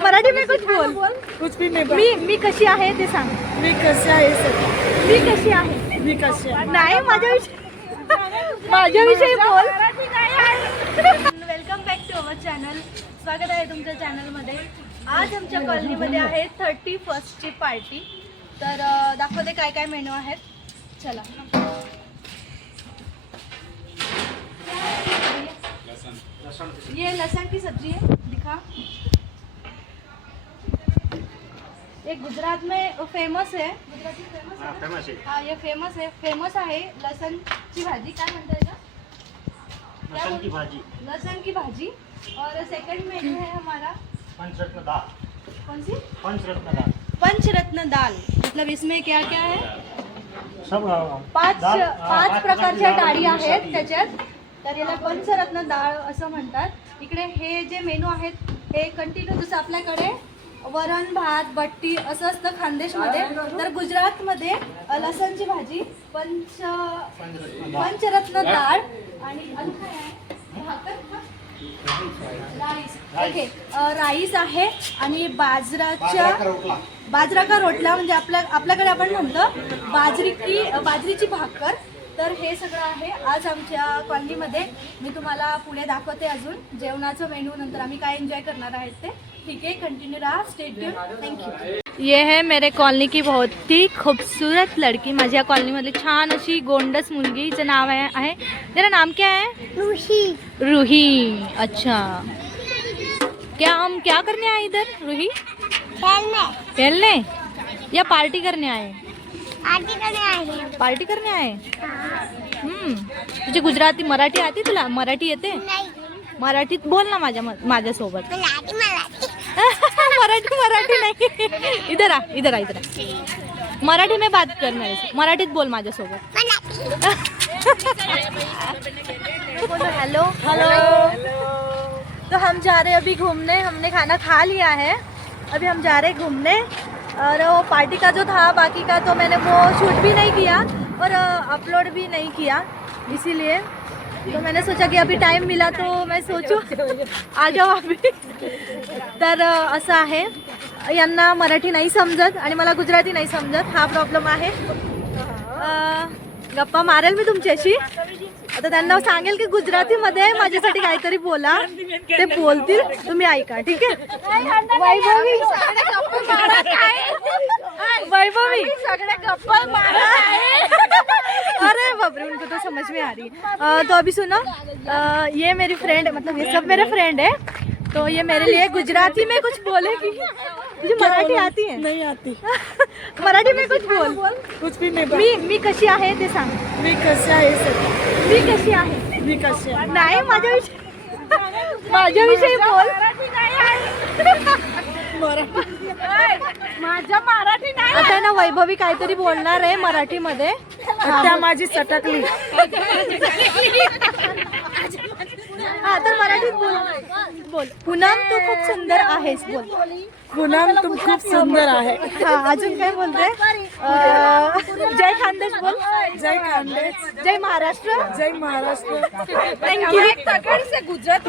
मराठी में कुछ बोल. कुछ भी नहीं. मी कशी आहे ते सांग. मी कशी आहे मी कशी आहे. मी कशी आहे. नाही माझ्याविषयी बोल. Welcome back to our channel. स्वागत आहे तुमच्या चॅनलमध्ये. आज आमच्या कॉलनीमध्ये आहे 31st ची पार्टी. तर दाखवते काय काय मेनू आहेत. चला. ये लहसुन की सब्जी है, दिखा. ये गुजरात में फेमस है. गुजराती फेमस है. हाँ ये फेमस है. फेमस आहे लसण ची भाजी. काय म्हणतात का? लसण की भाजी. लसण की भाजी. और सेकंड मेन्यू है हमारा पंचरत्न दाल. कौन सी? पंचरत्न दाल. पंचरत्न दाल. मतलब इसमें क्या क्या है? सब पाच प्रकारच्या डाळी आहेत त्याच्यात. तर याला पंचरत्न डाळ असं म्हणतात. इकडे हे जे मेनू आहेत हे कंटिन्यू जसं आपल्याकडे वरण भात बट्टी असं असतं खानदेशमध्ये, तर गुजरातमध्ये लसणची भाजी, पंचरत्न डाळ आणि राईस आहे आणि बाजरा का रोटला म्हणजे आपल्याकडे आपण म्हणतो बाजरीची भाकर. तर हे सगळं आहे आज आमच्या कॉलनीमध्ये. मी तुम्हाला पुढे दाखवते अजून जेवणाचं मेनू, नंतर आम्ही काय एन्जॉय करणार आहेत ते. ठीक है, कंटिन्यू रहा, स्टे ट्यून. थँक्यू. ये है मेरे कॉलनी की बहुत ही खूबसूरत लड़की. माझ्या कॉलनीमधली छान अशी गोंडस मुलगी. हिचं नाव आहे तेरा नाम क्या है? रूही. अच्छा, हम क्या करने आए इधर रूही? खेलने या पार्टी करने आए? पार्टी करने आए. तुझे गुजराती मराठी आती? तुला मराठी येते? मराठीत बोल ना माझ्यासोबत. मराठी नहीं. इधर आ. मराठी में बात कर मेरे से. मराठीत बोल माझ्यासोबत. हेलो. तो हम जा रहे हैं अभी घूमने. हमने खाना खा लिया है, अभी हम जा रहे हैं घूमने. और वो पार्टी का जो था बाकी का तो मैंने वो शूट भी नहीं किया और अपलोड भी नहीं किया, इसीलिए तो मैंने सोचा की अभी टाइम मिला तो मैं सोचू आ जाओ अभी. तर असं आहे, यांना मराठी नाही समजत आणि मला गुजराती नाही समजत, हा प्रॉब्लेम आहे. गप्पा मारेल मी तुमच्याशी. आता त्यांना सांगेल की गुजरातीमध्ये माझ्यासाठी काहीतरी बोला, ते बोलतील, तुम्ही ऐका. ठीक आहे. वैभवी सगळे गप्पा अरे बाप रे, उनको तो समझ में आ रही है. तो अभी सुनो, ये मेरी फ्रेंड, मतलब ये सब मेरे फ्रेंड है. तो ये मेरे लिए गुजराती में कुछ बोलेगी. मुझे मराठी आती है? नहीं आती. मराठी में कुछ बोल. कुछ भी नहीं. मी कशी आहे ते सांग. मी कशी आहे. मी कशी आहे. मी कशी आहे. नाही माझ्याविषयी बोल. माझ्या मराठी नाही. आता ना वैभवी काहीतरी बोलणार आहे मराठीमध्ये. त्या माझी सटकली. हा तर मराठीत बोल. पूनम तू खूप सुंदर आहेस. बोल. पूनम तुम खूप सुंदर आहे. हा, अजून काय बोलते? जय खानदेश बोल. जय खानदेश. जय महाराष्ट्र. जय महाराष्ट्र. थँक्यू. गुजरात